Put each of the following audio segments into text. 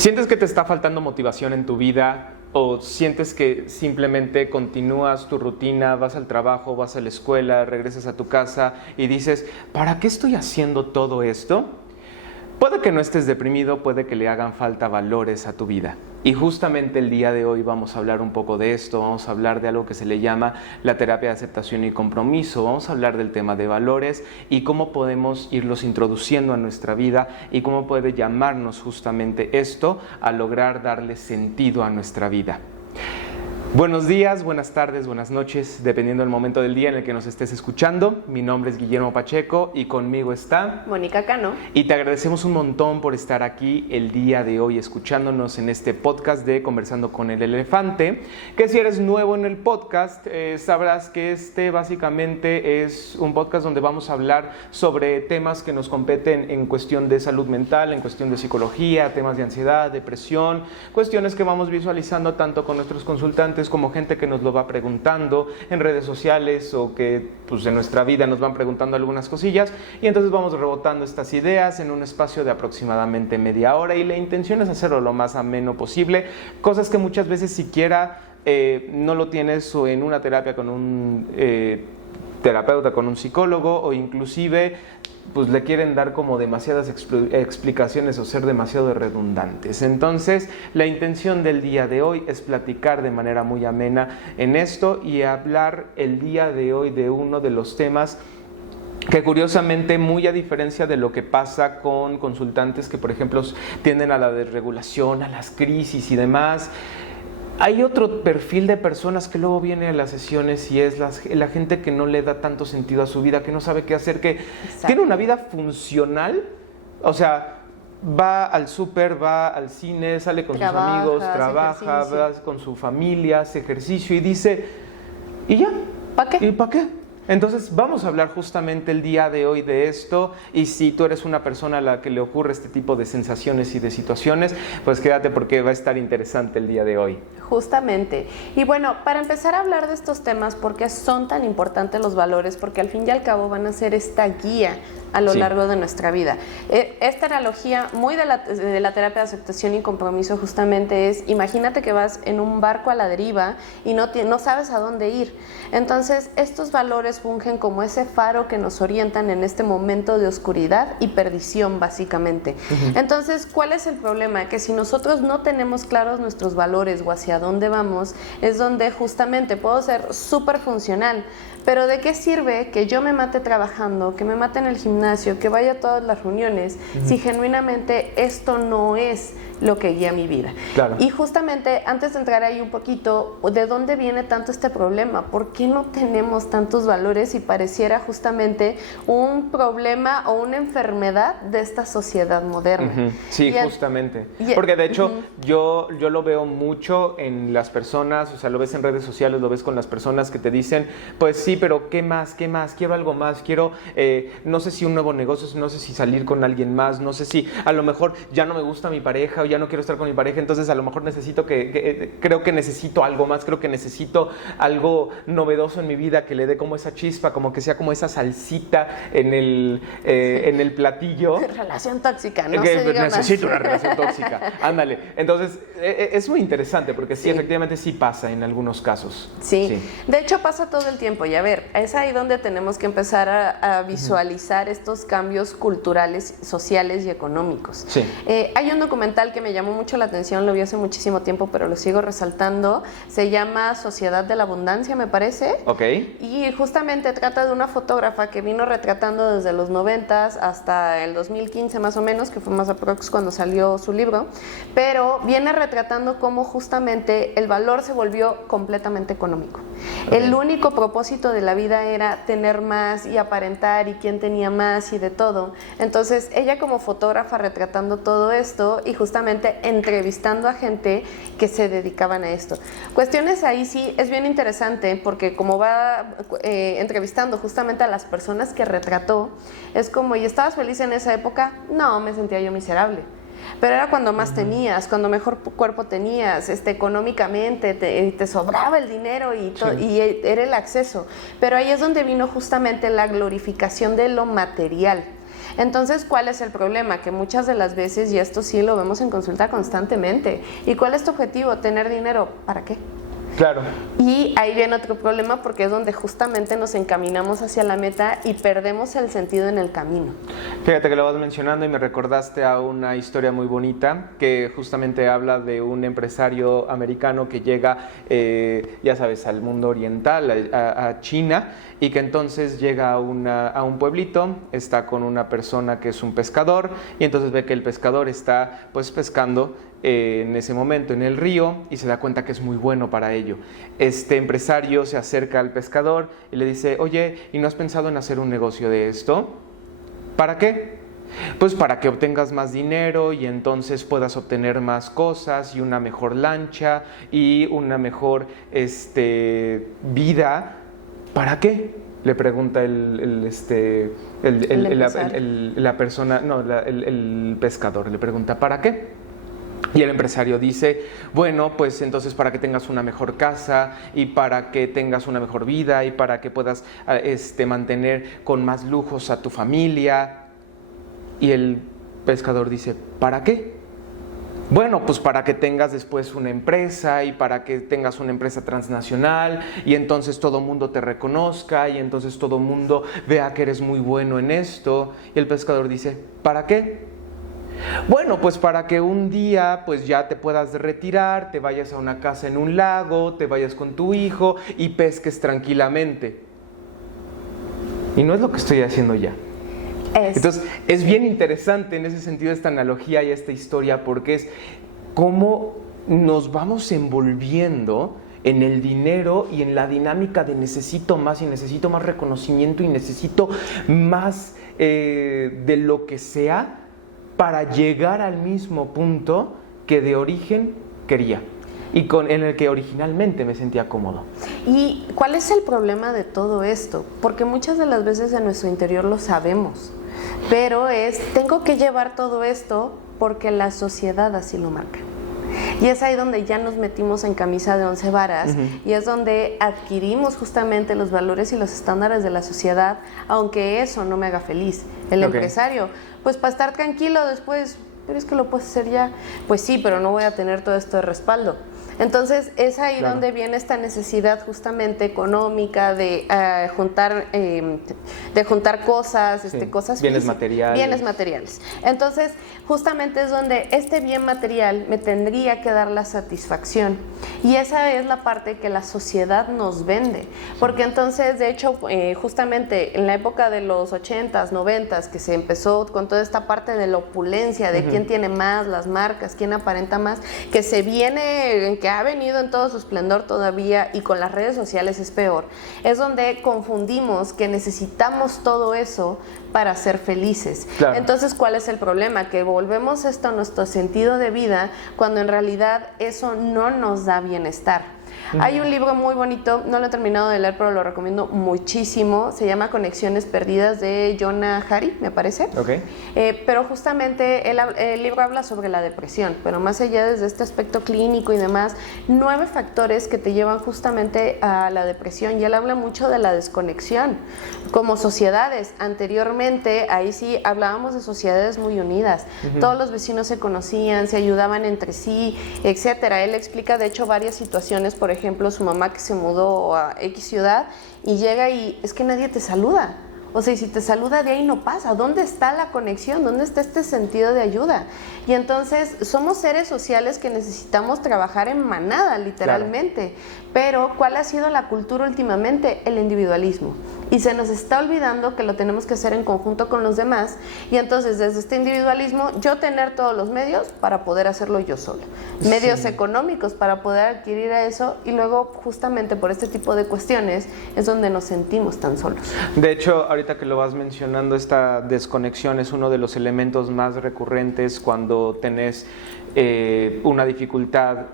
¿Sientes que te está faltando motivación en tu vida o sientes que simplemente continúas tu rutina, vas al trabajo, vas a la escuela, regresas a tu casa y dices, ¿para qué estoy haciendo todo esto? Puede que no estés deprimido, puede que le hagan falta valores a tu vida. Y justamente el día de hoy vamos a hablar un poco de esto, vamos a hablar de algo que se le llama la terapia de aceptación y compromiso, vamos a hablar del tema de valores y cómo podemos irlos introduciendo a nuestra vida y cómo puede llamarnos justamente esto a lograr darle sentido a nuestra vida. Buenos días, buenas tardes, buenas noches, dependiendo del momento del día en el que nos estés escuchando. Mi nombre es Guillermo Pacheco y conmigo está Mónica Cano. Y te agradecemos un montón por estar aquí el día de hoy escuchándonos en este podcast de Conversando con el Elefante, que si eres nuevo en el podcast, sabrás que este básicamente es un podcast donde vamos a hablar sobre temas que nos competen en cuestión de salud mental, en cuestión de psicología, temas de ansiedad, depresión, cuestiones que vamos visualizando tanto con nuestros consultantes como gente que nos lo va preguntando en redes sociales o que pues en nuestra vida nos van preguntando algunas cosillas y entonces vamos rebotando estas ideas en un espacio de aproximadamente media hora y la intención es hacerlo lo más ameno posible, cosas que muchas veces siquiera no lo tienes o en una terapia con un terapeuta, con un psicólogo o inclusive pues le quieren dar como demasiadas explicaciones o ser demasiado redundantes. Entonces, la intención del día de hoy es platicar de manera muy amena en esto y hablar el día de hoy de uno de los temas que curiosamente, muy a diferencia de lo que pasa con consultantes que, por ejemplo, tienden a la desregulación, a las crisis y demás, hay otro perfil de personas que luego viene a las sesiones y es la gente que no le da tanto sentido a su vida, que no sabe qué hacer, que tiene una vida funcional, o sea, va al súper, va al cine, sale con sus amigos, trabaja, va con su familia, hace ejercicio y dice, ¿y ya? ¿Para qué? ¿Y para qué? Entonces vamos a hablar justamente el día de hoy de esto y si tú eres una persona a la que le ocurre este tipo de sensaciones y de situaciones, pues quédate porque va a estar interesante el día de hoy. Justamente. Y bueno, para empezar a hablar de estos temas, ¿por qué son tan importantes los valores? Porque al fin y al cabo van a ser esta guía a lo largo de nuestra vida. Esta analogía muy de la terapia de aceptación y compromiso justamente es, imagínate que vas en un barco a la deriva y no sabes a dónde ir. Entonces, estos valores fungen como ese faro que nos orientan en este momento de oscuridad y perdición, básicamente. Entonces, ¿cuál es el problema? Que si nosotros no tenemos claros nuestros valores o hacia dónde vamos, es donde justamente puedo ser súper funcional, pero ¿de qué sirve que yo me mate trabajando, que me mate en el gimnasio, que vaya a todas las reuniones, si genuinamente esto no es lo que guía mi vida? Claro. Y justamente, antes de entrar ahí un poquito, ¿de dónde viene tanto este problema? ¿Por qué no tenemos tantos valores y pareciera justamente un problema o una enfermedad de esta sociedad moderna? Sí, justamente. Porque de hecho, yo lo veo mucho en las personas, o sea, lo ves en redes sociales, lo ves con las personas que te dicen, pues sí, pero ¿qué más? ¿Qué más? Quiero algo más, quiero, no sé si un nuevo negocio, no sé si salir con alguien más, no sé si a lo mejor ya no me gusta mi pareja o ya no quiero estar con mi pareja, entonces a lo mejor necesito creo que necesito algo más, creo que necesito algo novedoso en mi vida que le dé como esa chispa, como que sea como esa salsita en el platillo. Relación tóxica, ¿no? Necesito una relación tóxica, ándale. Entonces, es muy interesante porque sí, efectivamente sí pasa en algunos casos. Sí, de hecho pasa todo el tiempo y a ver, es ahí donde tenemos que empezar a visualizar estos cambios culturales, sociales y económicos. Sí. Hay un documental que me llamó mucho la atención, lo vi hace muchísimo tiempo, pero lo sigo resaltando, se llama Sociedad de la Abundancia, me parece. Ok. Y justamente trata de una fotógrafa que vino retratando desde los 90s hasta el 2015 más o menos, que fue más aprox cuando salió su libro, pero viene retratando cómo justamente el valor se volvió completamente económico. Okay. El único propósito de la vida era tener más y aparentar y quién tenía más y de todo. Entonces ella como fotógrafa retratando todo esto y justamente entrevistando a gente que se dedicaban a esto. Cuestiones ahí sí es bien interesante porque como va entrevistando justamente a las personas que retrató, es como, ¿y estabas feliz en esa época? No, me sentía yo miserable. Pero era cuando más tenías, cuando mejor cuerpo tenías, económicamente, te sobraba el dinero y era el acceso. Pero ahí es donde vino justamente la glorificación de lo material. Entonces, ¿cuál es el problema? Que muchas de las veces, y esto sí lo vemos en consulta constantemente, ¿y cuál es tu objetivo? ¿Tener dinero? ¿Para qué? Claro. Y ahí viene otro problema porque es donde justamente nos encaminamos hacia la meta y perdemos el sentido en el camino. Fíjate que lo vas mencionando y me recordaste a una historia muy bonita que justamente habla de un empresario americano que llega, ya sabes, al mundo oriental, a China, y que entonces llega a un pueblito, está con una persona que es un pescador, y entonces ve que el pescador está pues pescando en ese momento en el río y se da cuenta que es muy bueno para ello. Este empresario se acerca al pescador y le dice, oye, ¿y no has pensado en hacer un negocio de esto? ¿Para qué? Pues para que obtengas más dinero y entonces puedas obtener más cosas y una mejor lancha y una mejor vida. ¿Para qué? Le pregunta el pescador, le pregunta, ¿para qué? Y el empresario dice, bueno, pues entonces para que tengas una mejor casa y para que tengas una mejor vida y para que puedas mantener con más lujos a tu familia. Y el pescador dice, ¿para qué? Bueno, pues para que tengas después una empresa y para que tengas una empresa transnacional y entonces todo mundo te reconozca y entonces todo mundo vea que eres muy bueno en esto. Y el pescador dice, ¿para qué? Bueno, pues para que un día pues ya te puedas retirar, te vayas a una casa en un lago, te vayas con tu hijo y pesques tranquilamente. Y no es lo que estoy haciendo ya. Entonces, es bien interesante en ese sentido esta analogía y esta historia porque es cómo nos vamos envolviendo en el dinero y en la dinámica de necesito más y necesito más reconocimiento y necesito más de lo que sea para llegar al mismo punto que de origen quería y en el que originalmente me sentía cómodo. ¿Y cuál es el problema de todo esto? Porque muchas de las veces en nuestro interior lo sabemos, pero tengo que llevar todo esto porque la sociedad así lo marca. Y es ahí donde ya nos metimos en camisa de 11 varas y es donde adquirimos justamente los valores y los estándares de la sociedad, aunque eso no me haga feliz. El empresario, pues para estar tranquilo después, pero es que lo puedes hacer ya. Pues sí, pero no voy a tener todo esto de respaldo. Entonces es ahí donde viene esta necesidad justamente económica de juntar cosas, cosas bienes materiales. Bienes materiales. Entonces justamente es donde este bien material me tendría que dar la satisfacción y esa es la parte que la sociedad nos vende, porque entonces de hecho justamente en la época de los 80s, 90s que se empezó con toda esta parte de la opulencia, de quién tiene más, las marcas, quién aparenta más, que se viene, que ha venido en todo su esplendor todavía y con las redes sociales es peor, es donde confundimos que necesitamos todo eso para ser felices. Claro. Entonces, ¿cuál es el problema? Que volvemos esto a nuestro sentido de vida cuando en realidad eso no nos da bienestar. Hay un libro muy bonito, no lo he terminado de leer, pero lo recomiendo muchísimo. Se llama Conexiones Perdidas de Jonah Hari, me parece. Okay. Pero justamente el libro habla sobre la depresión, pero más allá desde este aspecto clínico y demás, 9 factores que te llevan justamente a la depresión. Y él habla mucho de la desconexión. Como sociedades, anteriormente, ahí sí hablábamos de sociedades muy unidas. Todos los vecinos se conocían, se ayudaban entre sí, etcétera. Él explica, de hecho, varias situaciones. Por ejemplo, su mamá que se mudó a X ciudad y llega y es que nadie te saluda. O sea, y si te saluda de ahí no pasa. ¿Dónde está la conexión? ¿Dónde está este sentido de ayuda? Y entonces somos seres sociales que necesitamos trabajar en manada, literalmente. Claro. Pero ¿cuál ha sido la cultura últimamente? El individualismo. Y se nos está olvidando que lo tenemos que hacer en conjunto con los demás. Y entonces desde este individualismo, yo tener todos los medios para poder hacerlo yo sola. Medios económicos para poder adquirir a eso. Y luego justamente por este tipo de cuestiones es donde nos sentimos tan solos. De hecho, ahorita que lo vas mencionando, esta desconexión es uno de los elementos más recurrentes cuando tenés una dificultad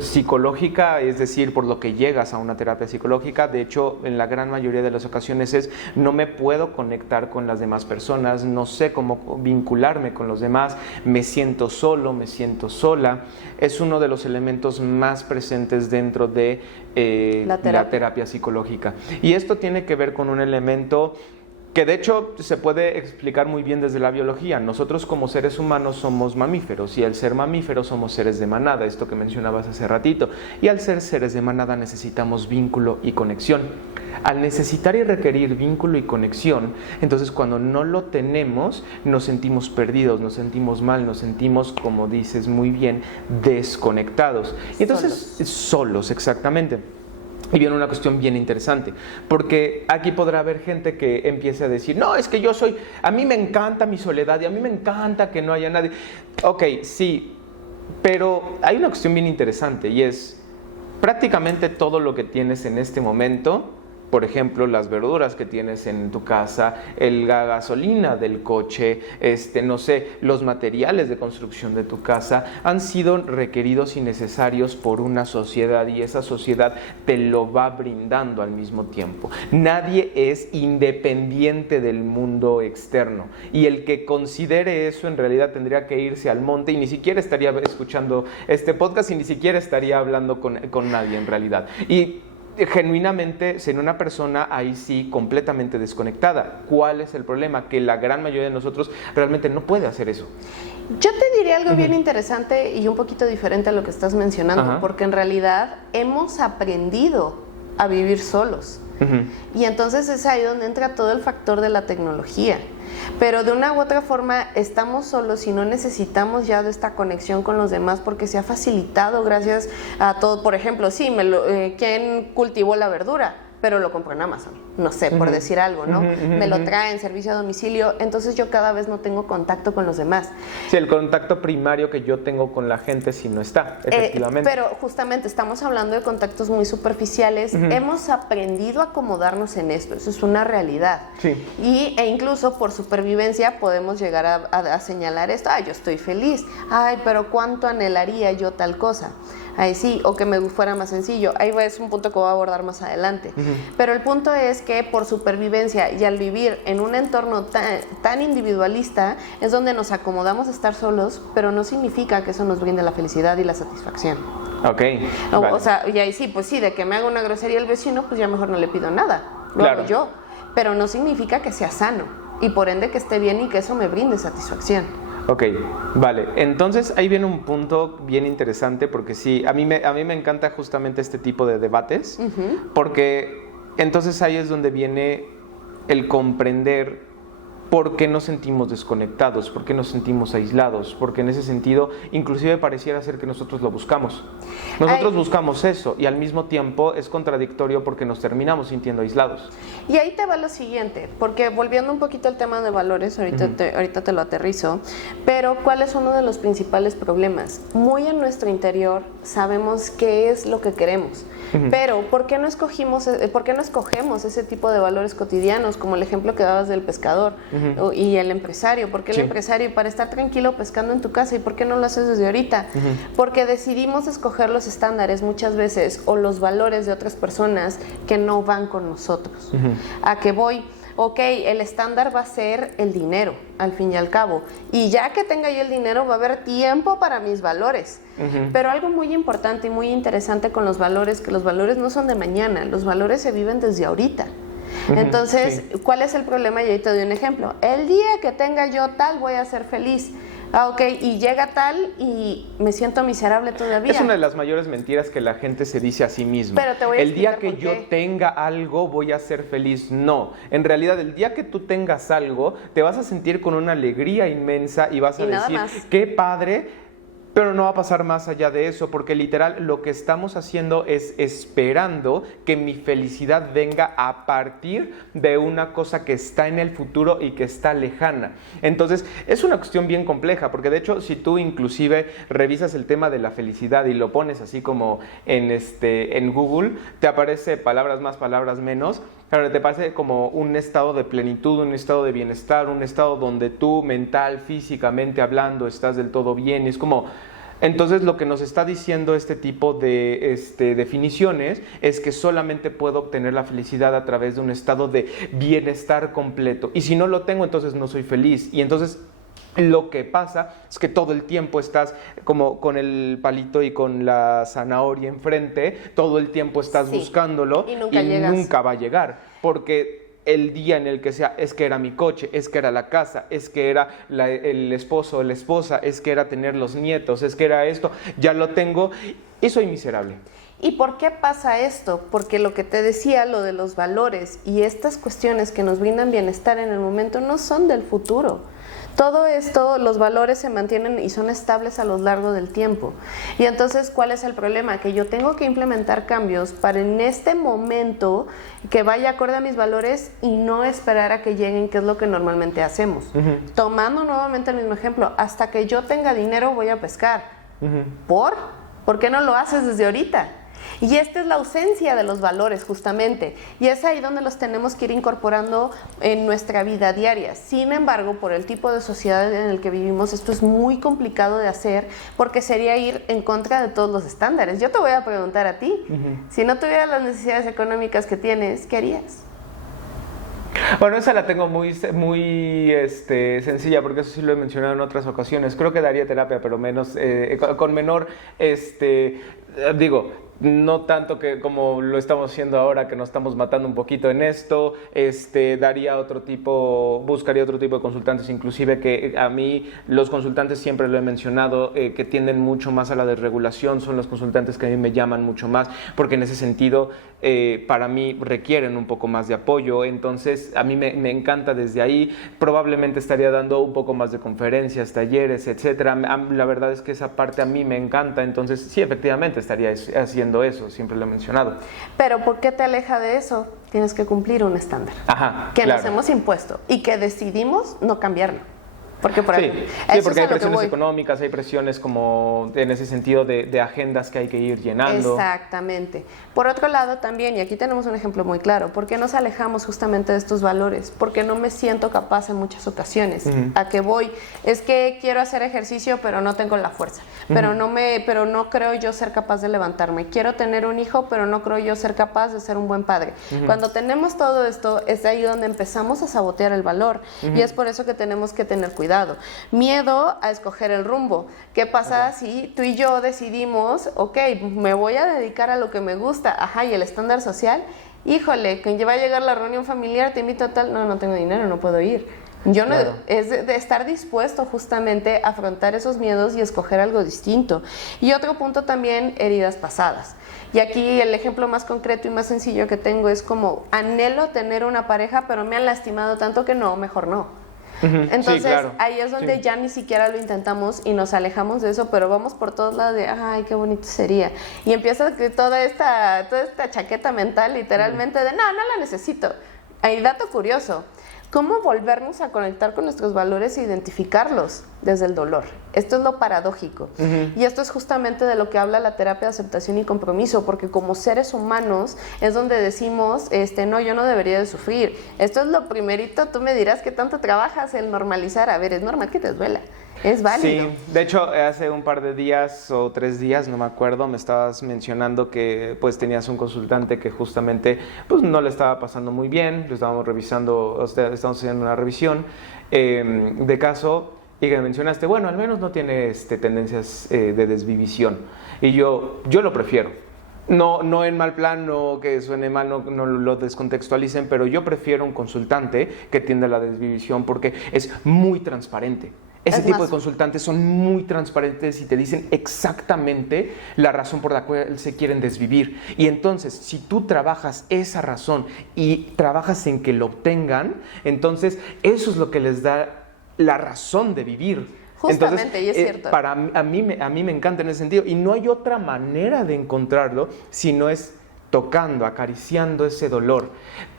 psicológica, es decir, por lo que llegas a una terapia psicológica. De hecho, en la gran mayoría de las ocasiones no me puedo conectar con las demás personas, no sé cómo vincularme con los demás, me siento solo, me siento sola. Es uno de los elementos más presentes dentro de la terapia psicológica. Y esto tiene que ver con un elemento Que de hecho se puede explicar muy bien desde la biología. Nosotros como seres humanos somos mamíferos y al ser mamíferos somos seres de manada, esto que mencionabas hace ratito. Y al ser seres de manada necesitamos vínculo y conexión. Al necesitar y requerir vínculo y conexión, entonces cuando no lo tenemos nos sentimos perdidos, nos sentimos mal, nos sentimos, como dices muy bien, desconectados. Y entonces solos exactamente. Y viene una cuestión bien interesante, porque aquí podrá haber gente que empiece a decir, no, es que a mí me encanta mi soledad y a mí me encanta que no haya nadie. Ok, sí, pero hay una cuestión bien interesante y es prácticamente todo lo que tienes en este momento. Por ejemplo, las verduras que tienes en tu casa, la gasolina del coche, no sé, los materiales de construcción de tu casa han sido requeridos y necesarios por una sociedad y esa sociedad te lo va brindando al mismo tiempo. Nadie es independiente del mundo externo y el que considere eso en realidad tendría que irse al monte y ni siquiera estaría escuchando este podcast y ni siquiera estaría hablando con nadie en realidad. Y genuinamente ser una persona ahí sí completamente desconectada. ¿Cuál es el problema? Que la gran mayoría de nosotros realmente no puede hacer eso. Yo te diría algo bien interesante y un poquito diferente a lo que estás mencionando, porque en realidad hemos aprendido a vivir solos. Y entonces es ahí donde entra todo el factor de la tecnología. Pero de una u otra forma estamos solos y no necesitamos ya de esta conexión con los demás porque se ha facilitado gracias a todo. Por ejemplo, sí, ¿quién cultivó la verdura? Pero lo compro en Amazon, no sé, por decir algo, ¿no? Me lo traen, servicio a domicilio, entonces yo cada vez no tengo contacto con los demás. Sí, el contacto primario que yo tengo con la gente sí no está, efectivamente. Pero justamente estamos hablando de contactos muy superficiales, hemos aprendido a acomodarnos en esto, eso es una realidad. Sí. E incluso por supervivencia podemos llegar a señalar esto, yo estoy feliz, pero cuánto anhelaría yo tal cosa. Ahí sí, o que me fuera más sencillo. Ahí es un punto que voy a abordar más adelante. Pero el punto es que por supervivencia y al vivir en un entorno tan individualista es donde nos acomodamos a estar solos, pero no significa que eso nos brinde la felicidad y la satisfacción. Ok. Vale. O sea, y ahí sí, pues sí, de que me haga una grosería el vecino, pues ya mejor no le pido nada. Lo hago yo. Pero no significa que sea sano y por ende que esté bien y que eso me brinde satisfacción. Ok, vale. Entonces ahí viene un punto bien interesante porque sí, a mí me encanta justamente este tipo de debates porque entonces ahí es donde viene el comprender por qué nos sentimos desconectados, por qué nos sentimos aislados, porque en ese sentido inclusive pareciera ser que nosotros lo buscamos. Nosotros buscamos eso y al mismo tiempo es contradictorio porque nos terminamos sintiendo aislados. Y ahí te va lo siguiente, porque volviendo un poquito al tema de valores, ahorita te lo aterrizo, pero ¿cuál es uno de los principales problemas? Muy en nuestro interior sabemos qué es lo que queremos, pero ¿por qué no escogemos ese tipo de valores cotidianos, como el ejemplo que dabas del pescador? Y el empresario, ¿por qué el empresario? Para estar tranquilo pescando en tu casa, ¿y por qué no lo haces desde ahorita? Porque decidimos escoger los estándares muchas veces o los valores de otras personas que no van con nosotros. ¿A qué voy? Ok, el estándar va a ser el dinero, al fin y al cabo, y ya que tenga yo el dinero va a haber tiempo para mis valores. Pero algo muy importante y muy interesante con los valores, que los valores no son de mañana, los valores se viven desde ahorita. Entonces, ¿cuál es el problema? Y ahí te doy un ejemplo. El día que tenga yo tal, voy a ser feliz. Ok, y llega tal y me siento miserable todavía. Es una de las mayores mentiras que la gente se dice a sí misma. Pero te voy a el día que yo tenga algo, voy a ser feliz. No, en realidad el día que tú tengas algo, te vas a sentir con una alegría inmensa y vas a decir, qué padre. Pero no va a pasar más allá de eso, porque literal lo que estamos haciendo es esperando que mi felicidad venga a partir de una cosa que está en el futuro y que está lejana. Entonces, es una cuestión bien compleja, porque de hecho, si tú inclusive revisas el tema de la felicidad y lo pones así como en Google, te aparece palabras más, palabras menos. Claro, te parece como un estado de plenitud, un estado de bienestar, un estado donde tú mental, físicamente hablando, estás del todo bien. Es como, entonces lo que nos está diciendo este tipo de definiciones es que solamente puedo obtener la felicidad a través de un estado de bienestar completo. Y si no lo tengo, entonces no soy feliz. Y entonces lo que pasa es que todo el tiempo estás como con el palito y con la zanahoria enfrente, todo el tiempo estás buscándolo y nunca va a llegar, porque el día en el que sea, es que era mi coche, es que era la casa, es que era el esposo o la esposa, es que era tener los nietos, es que era esto, ya lo tengo y soy miserable. ¿Y por qué pasa esto? Porque lo que te decía, lo de los valores y estas cuestiones que nos brindan bienestar en el momento no son del futuro. Todo esto, los valores se mantienen y son estables a lo largo del tiempo. Y entonces, ¿cuál es el problema? Que yo tengo que implementar cambios para en este momento que vaya acorde a mis valores y no esperar a que lleguen, que es lo que normalmente hacemos. Tomando nuevamente el mismo ejemplo, hasta que yo tenga dinero voy a pescar. ¿Por qué no lo haces desde ahorita? Y esta es la ausencia de los valores justamente, y es ahí donde los tenemos que ir incorporando en nuestra vida diaria. Sin embargo, por el tipo de sociedad en el que vivimos, esto es muy complicado de hacer porque sería ir en contra de todos los estándares. Yo te voy a preguntar a ti, si no tuvieras las necesidades económicas que tienes, ¿qué harías? Bueno, esa la tengo muy sencilla, porque eso sí lo he mencionado en otras ocasiones. Creo que daría terapia, pero menos, con menor, digo, no tanto que como lo estamos haciendo ahora, que nos estamos matando un poquito en esto, buscaría otro tipo de consultantes, inclusive que a mí los consultantes siempre lo he mencionado, que tienden mucho más a la desregulación, son los consultantes que a mí me llaman mucho más, porque en ese sentido para mí requieren un poco más de apoyo. Entonces a mí me encanta desde ahí. Probablemente estaría dando un poco más de conferencias, talleres, etcétera. La verdad es que esa parte a mí me encanta, entonces sí, efectivamente estaría haciendo eso, siempre lo he mencionado. Pero ¿por qué te aleja de eso? Tienes que cumplir un estándar que nos hemos impuesto y que decidimos no cambiarlo. Porque porque hay presiones económicas, hay presiones como en ese sentido de agendas que hay que ir llenando. Exactamente. Por otro lado también, y aquí tenemos un ejemplo muy claro, ¿por qué nos alejamos justamente de estos valores? Porque no me siento capaz en muchas ocasiones. ¿A qué voy? Es que quiero hacer ejercicio, pero no tengo la fuerza. Pero no creo yo ser capaz de levantarme. Quiero tener un hijo, pero no creo yo ser capaz de ser un buen padre. Cuando tenemos todo esto, es ahí donde empezamos a sabotear el valor. Y es por eso que tenemos que tener cuidado. Miedo a escoger el rumbo. ¿Qué pasa si tú y yo decidimos, ok, me voy a dedicar a lo que me gusta, y el estándar social, híjole, que va a llegar la reunión familiar, te invito a tal, no tengo dinero, no puedo ir. Yo no, es de estar dispuesto justamente a afrontar esos miedos y escoger algo distinto. Y otro punto también, heridas pasadas. Y aquí el ejemplo más concreto y más sencillo que tengo es como anhelo tener una pareja, pero me han lastimado tanto que no, mejor no. Entonces, ahí es donde ya ni siquiera lo intentamos y nos alejamos de eso, pero vamos por todos lados de, ay, qué bonito sería. Y empieza toda esta chaqueta mental, literalmente, de, no la necesito. Hay dato curioso. ¿Cómo volvernos a conectar con nuestros valores e identificarlos desde el dolor? Esto es lo paradójico. Y esto es justamente de lo que habla la terapia de aceptación y compromiso, porque como seres humanos es donde decimos, no, yo no debería de sufrir. Esto es lo primerito, tú me dirás qué tanto trabajas en normalizar. A ver, es normal que te duela. Es válido. Sí, de hecho, hace un par de días o 3 días, no me acuerdo, me estabas mencionando que pues tenías un consultante que justamente pues no le estaba pasando muy bien, lo estábamos revisando, estamos haciendo una revisión de caso y que mencionaste, bueno, al menos no tiene tendencias de desvivisión. Y yo lo prefiero. No en mal plan, no que suene mal, no lo descontextualicen, pero yo prefiero un consultante que tiende a la desvivisión porque es muy transparente. Ese tipo de consultantes son muy transparentes y te dicen exactamente la razón por la cual se quieren desvivir. Y entonces, si tú trabajas esa razón y trabajas en que lo obtengan, entonces eso es lo que les da la razón de vivir. Justamente, entonces, y es cierto. A mí me encanta en ese sentido. Y no hay otra manera de encontrarlo si no es tocando, acariciando ese dolor.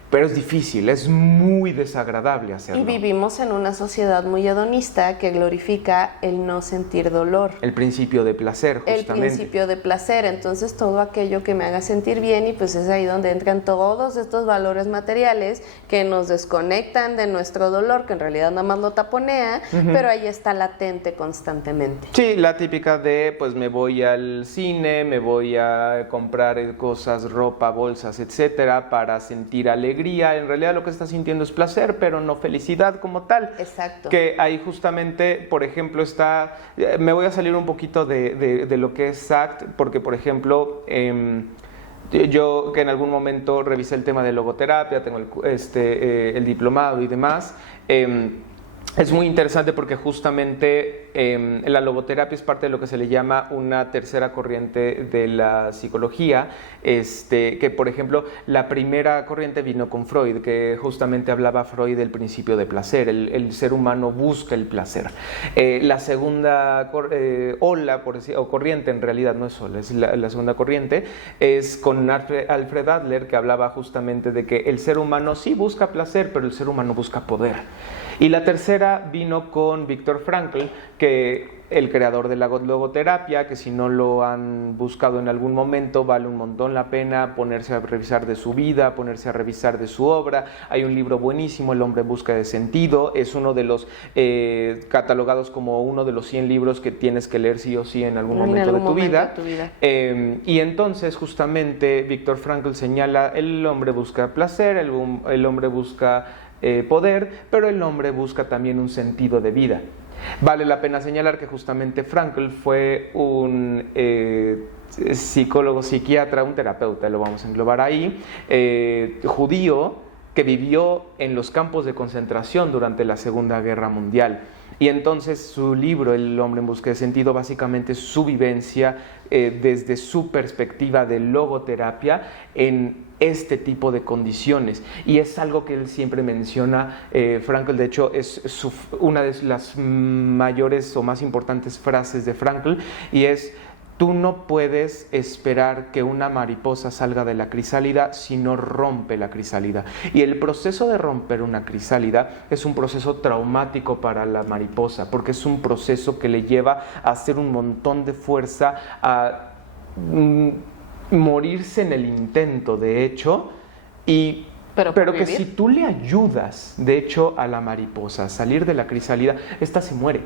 Pero es difícil, es muy desagradable hacerlo. Y vivimos en una sociedad muy hedonista que glorifica el no sentir dolor. El principio de placer, justamente. El principio de placer, entonces todo aquello que me haga sentir bien, y pues es ahí donde entran todos estos valores materiales que nos desconectan de nuestro dolor, que en realidad nada más lo taponea, pero ahí está latente constantemente. Sí, la típica de pues me voy al cine, me voy a comprar cosas, ropa, bolsas, etcétera, para sentir alegría. En realidad lo que estás sintiendo es placer, pero no felicidad como tal. Exacto. Que ahí justamente, por ejemplo, me voy a salir un poquito de lo que es ACT, porque, por ejemplo, Yo que en algún momento revisé el tema de logoterapia, tengo el diplomado y demás. Es muy interesante porque justamente la logoterapia es parte de lo que se le llama una tercera corriente de la psicología, que por ejemplo la primera corriente vino con Freud, que justamente hablaba Freud del principio de placer, el ser humano busca el placer. La segunda ola, o corriente en realidad no es ola, es la segunda corriente, es con Alfred Adler, que hablaba justamente de que el ser humano sí busca placer, pero el ser humano busca poder. Y la tercera vino con Viktor Frankl, que el creador de la logoterapia, que si no lo han buscado en algún momento, vale un montón la pena ponerse a revisar de su vida, ponerse a revisar de su obra. Hay un libro buenísimo, El hombre en busca de sentido, es uno de los catalogados como uno de los 100 libros que tienes que leer sí o sí en algún momento de tu vida. Y entonces justamente Viktor Frankl señala, el hombre busca placer, el hombre busca poder, pero el hombre busca también un sentido de vida. Vale la pena señalar que justamente Frankl fue un psicólogo, psiquiatra, un terapeuta, lo vamos a englobar ahí, judío, que vivió en los campos de concentración durante la Segunda Guerra Mundial. Y entonces su libro, El hombre en busca de sentido, básicamente es su vivencia desde su perspectiva de logoterapia en este tipo de condiciones. Y es algo que él siempre menciona, Frankl, de hecho es una de las mayores o más importantes frases de Frankl, y es: tú no puedes esperar que una mariposa salga de la crisálida si no rompe la crisálida. Y el proceso de romper una crisálida es un proceso traumático para la mariposa, porque es un proceso que le lleva a hacer un montón de fuerza, a morirse en el intento, de hecho, pero que si tú le ayudas, de hecho, a la mariposa a salir de la crisálida, esta se muere,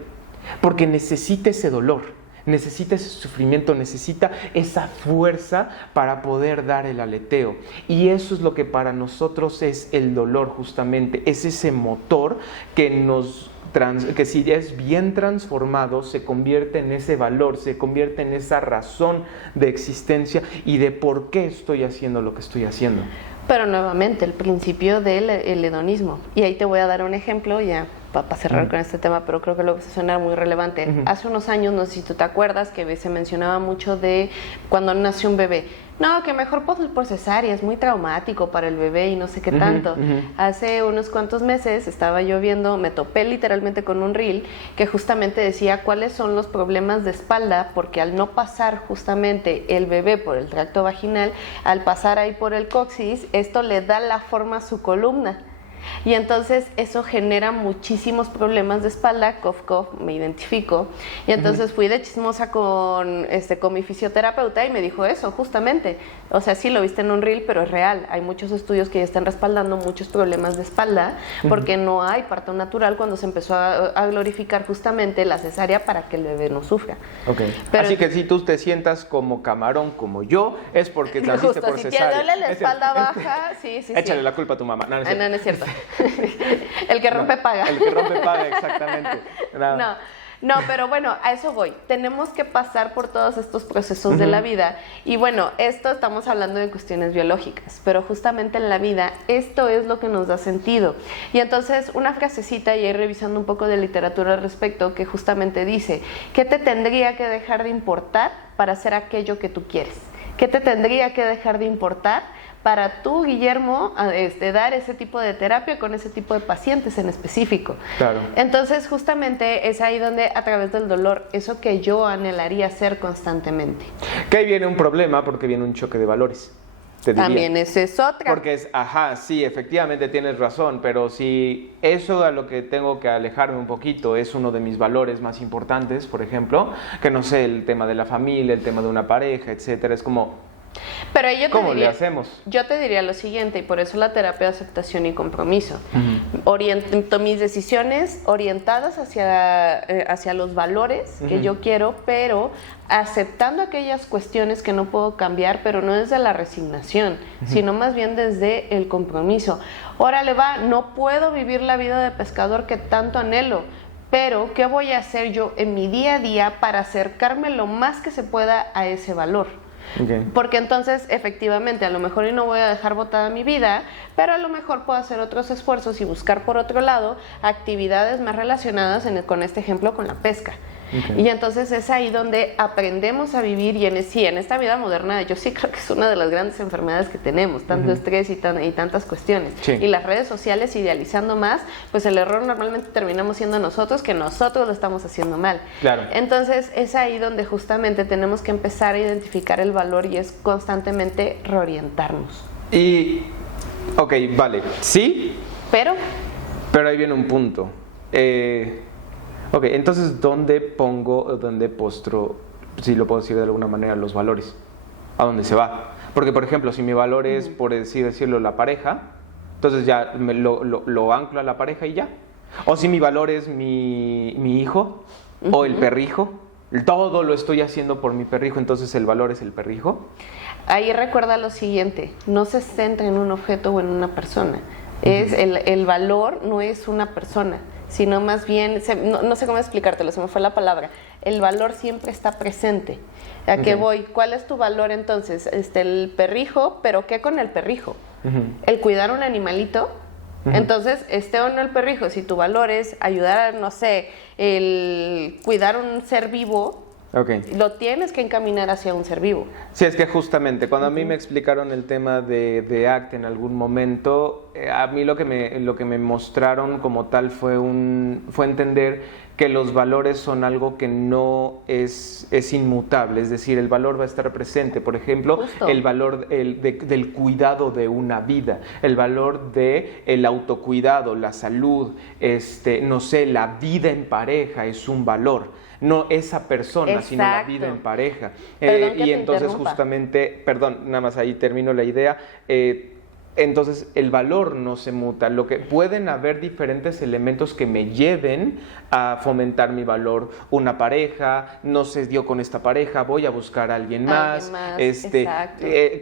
porque necesita ese dolor. Necesita ese sufrimiento, necesita esa fuerza para poder dar el aleteo. Y eso es lo que para nosotros es el dolor, justamente. Es ese motor que si es bien transformado, se convierte en ese valor, se convierte en esa razón de existencia y de por qué estoy haciendo lo que estoy haciendo. Pero nuevamente, el principio del hedonismo. Y ahí te voy a dar un ejemplo ya para cerrar con este tema, pero creo que lo que se suena muy relevante. Hace unos años, no sé si tú te acuerdas, que se mencionaba mucho de cuando nace un bebé. No, que mejor por cesárea, es muy traumático para el bebé y no sé qué tanto. Hace unos cuantos meses estaba yo viendo, me topé literalmente con un reel que justamente decía cuáles son los problemas de espalda, porque al no pasar justamente el bebé por el tracto vaginal, al pasar ahí por el coxis, esto le da la forma a su columna. Y entonces eso genera muchísimos problemas de espalda, me identifico. Y entonces fui de chismosa con mi fisioterapeuta y me dijo eso, justamente. O sea, sí lo viste en un reel, pero es real. Hay muchos estudios que ya están respaldando muchos problemas de espalda porque no hay parto natural cuando se empezó a glorificar justamente la cesárea para que el bebé no sufra. Okay. Así que si tú te sientas como camarón como yo, es porque naciste por cesárea. Si te duele la espalda baja, sí. Échale la culpa a tu mamá. No es cierto. El que rompe paga. El que rompe paga, exactamente. No, pero bueno, a eso voy. Tenemos que pasar por todos estos procesos de la vida. Y bueno, esto estamos hablando de cuestiones biológicas, pero justamente en la vida esto es lo que nos da sentido. Y entonces una frasecita, y ahí revisando un poco de literatura al respecto, que justamente dice: ¿qué te tendría que dejar de importar para hacer aquello que tú quieres? ¿Qué te tendría que dejar de importar para tú, Guillermo, dar ese tipo de terapia con ese tipo de pacientes en específico? Claro. Entonces, justamente es ahí donde, a través del dolor, eso que yo anhelaría hacer constantemente. Que ahí viene un problema, porque viene un choque de valores. También esa es otra. Porque sí, efectivamente tienes razón, pero si eso a lo que tengo que alejarme un poquito es uno de mis valores más importantes, por ejemplo, que no sé, el tema de la familia, el tema de una pareja, etcétera, es como... Pero yo ¿Cómo le hacemos? Yo te diría lo siguiente, y por eso la terapia de aceptación y compromiso. Oriento mis decisiones orientadas hacia los valores que yo quiero, pero aceptando aquellas cuestiones que no puedo cambiar, pero no desde la resignación, sino más bien desde el compromiso. Órale, no puedo vivir la vida de pescador que tanto anhelo, pero ¿qué voy a hacer yo en mi día a día para acercarme lo más que se pueda a ese valor? Okay. Porque entonces, efectivamente, a lo mejor yo no voy a dejar botada mi vida, pero a lo mejor puedo hacer otros esfuerzos y buscar por otro lado actividades más relacionadas con este ejemplo con la pesca. Okay. Y entonces es ahí donde aprendemos a vivir y en esta vida moderna yo sí creo que es una de las grandes enfermedades que tenemos, tanto estrés y tantas cuestiones. Sí. Y las redes sociales idealizando más, pues el error normalmente terminamos siendo nosotros, que nosotros lo estamos haciendo mal. Claro. Entonces es ahí donde justamente tenemos que empezar a identificar el valor y es constantemente reorientarnos. Y, ok, vale, sí. Pero ahí viene un punto. Ok, entonces, ¿dónde postro, si lo puedo decir de alguna manera, los valores? ¿A dónde se va? Porque, por ejemplo, si mi valor es, por así decirlo, la pareja, entonces ya lo anclo a la pareja y ya. O si mi valor es mi hijo o el perrijo, todo lo estoy haciendo por mi perrijo, entonces el valor es el perrijo. Ahí recuerda lo siguiente, no se centra en un objeto o en una persona. El valor no es una persona, sino más bien, no sé cómo explicártelo, se me fue la palabra. El valor siempre está presente. ¿A qué voy? ¿Cuál es tu valor entonces? El perrijo, ¿pero qué con el perrijo? El cuidar un animalito. Entonces, esté o no el perrijo, si tu valor es ayudar, no sé, el cuidar un ser vivo, lo tienes que encaminar hacia un ser vivo. Sí, es que justamente cuando a mí me explicaron el tema de ACT en algún momento, a mí lo que me mostraron como tal fue entender que los valores son algo que no es inmutable, es decir, el valor va a estar presente. Por ejemplo, el valor del cuidado de una vida, el valor del autocuidado, la salud, no sé, la vida en pareja es un valor. No esa persona, exacto, sino la vida en pareja. Y entonces justamente, perdón, nada más ahí termino la idea, entonces el valor no se muta, lo que pueden haber diferentes elementos que me lleven a fomentar mi valor. Una pareja, no se dio con esta pareja, voy a buscar a alguien más.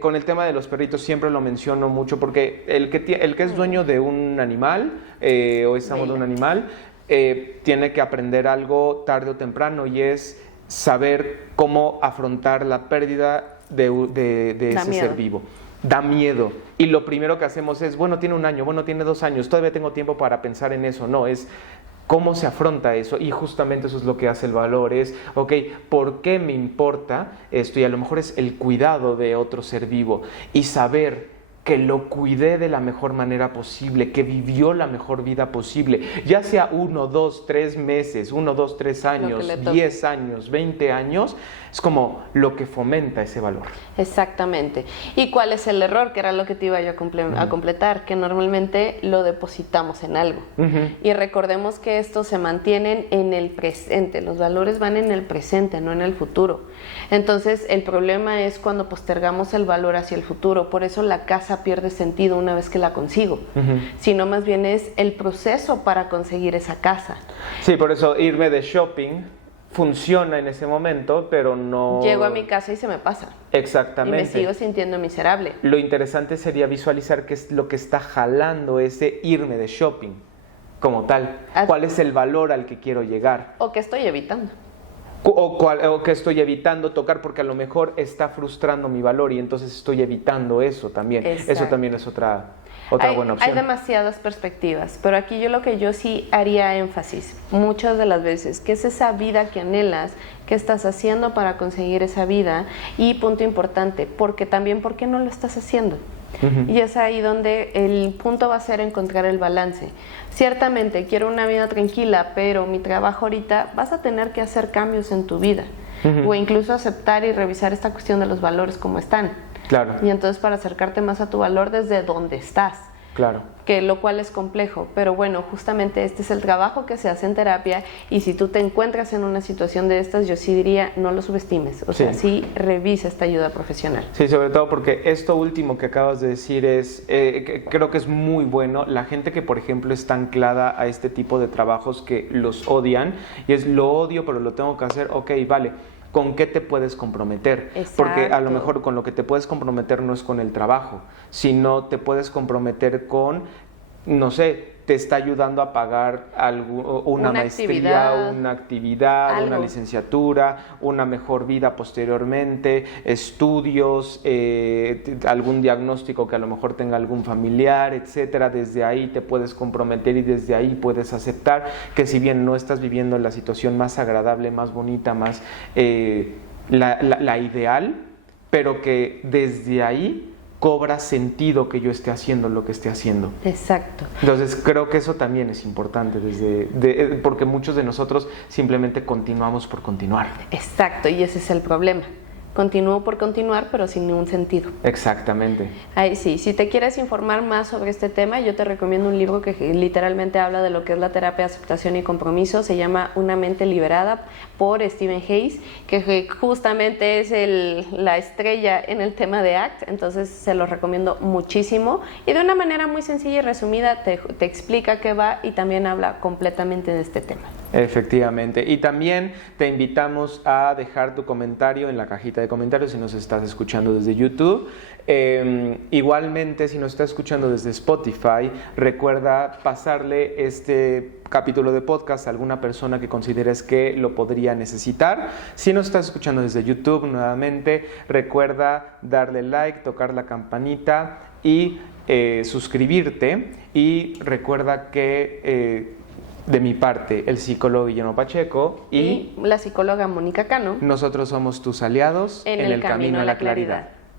Con el tema de los perritos siempre lo menciono mucho porque el que es dueño de un animal o es amo de un animal, tiene que aprender algo tarde o temprano y es saber cómo afrontar la pérdida de ese ser vivo. Da miedo. Y lo primero que hacemos es, bueno, tiene 1 año, bueno, tiene 2 años, todavía tengo tiempo para pensar en eso. No, es cómo se afronta eso. Y justamente eso es lo que hace el valor. Es, ok, ¿por qué me importa esto? Y a lo mejor es el cuidado de otro ser vivo. Y saber que lo cuidé de la mejor manera posible, que vivió la mejor vida posible, ya sea 1, 2, 3 meses, 1, 2, 3 años, 10 años, 20 años, es como lo que fomenta ese valor. Exactamente. ¿Y cuál es el error? Que era lo que te iba yo a completar, que normalmente lo depositamos en algo. Y recordemos que estos se mantienen en el presente, los valores van en el presente, no en el futuro. Entonces, el problema es cuando postergamos el valor hacia el futuro, por eso la casa pierde sentido una vez que la consigo, sino más bien es el proceso para conseguir esa casa. Sí, por eso irme de shopping funciona en ese momento, pero no... Llego a mi casa y se me pasa. Exactamente. Y me sigo sintiendo miserable. Lo interesante sería visualizar qué es lo que está jalando ese irme de shopping como tal. ¿Cuál es el valor al que quiero llegar? O que estoy evitando. O que estoy evitando tocar porque a lo mejor está frustrando mi valor y entonces estoy evitando eso también. Exacto. Eso también es otra buena opción. Hay demasiadas perspectivas, pero aquí lo que yo sí haría énfasis muchas de las veces, que es esa vida que anhelas, qué estás haciendo para conseguir esa vida y punto importante, porque también ¿por qué no lo estás haciendo? Y es ahí donde el punto va a ser encontrar el balance. Ciertamente quiero una vida tranquila, pero mi trabajo ahorita vas a tener que hacer cambios en tu vida o incluso aceptar y revisar esta cuestión de los valores como están. Claro. Y entonces para acercarte más a tu valor desde donde estás. Claro. Que lo cual es complejo, pero bueno, justamente este es el trabajo que se hace en terapia y si tú te encuentras en una situación de estas, yo sí diría, no lo subestimes, o sea, sí revisa esta ayuda profesional. Sí, sobre todo porque esto último que acabas de decir es, creo que es muy bueno, la gente que por ejemplo está anclada a este tipo de trabajos que los odian y es lo odio pero lo tengo que hacer, ok, vale. ¿Con qué te puedes comprometer? Exacto. Porque a lo mejor con lo que te puedes comprometer no es con el trabajo, sino te puedes comprometer con, no sé, te está ayudando a pagar una maestría, una actividad, una licenciatura, una mejor vida posteriormente, estudios, algún diagnóstico que a lo mejor tenga algún familiar, etcétera. Desde ahí te puedes comprometer y desde ahí puedes aceptar que si bien no estás viviendo la situación más agradable, más bonita, más la ideal, pero que desde ahí cobra sentido que yo esté haciendo lo que esté haciendo. Exacto. Entonces creo que eso también es importante, porque muchos de nosotros simplemente continuamos por continuar. Exacto, y ese es el problema. Continúo por continuar, pero sin ningún sentido. Exactamente. Ahí sí, si te quieres informar más sobre este tema, yo te recomiendo un libro que literalmente habla de lo que es la terapia de aceptación y compromiso. Se llama Una mente liberada, por Stephen Hayes, que justamente es la estrella en el tema de ACT. Entonces se lo recomiendo muchísimo y de una manera muy sencilla y resumida te explica qué va y también habla completamente de este tema. Efectivamente, y también te invitamos a dejar tu comentario en la cajita de comentarios si nos estás escuchando desde YouTube. Igualmente, si nos estás escuchando desde Spotify, recuerda pasarle este capítulo de podcast a alguna persona que consideres que lo podría necesitar. Si nos estás escuchando desde YouTube, nuevamente, recuerda darle like, tocar la campanita y suscribirte. Y recuerda que de mi parte, el psicólogo Guillermo Pacheco y la psicóloga Mónica Cano. Nosotros somos tus aliados en el camino a la claridad.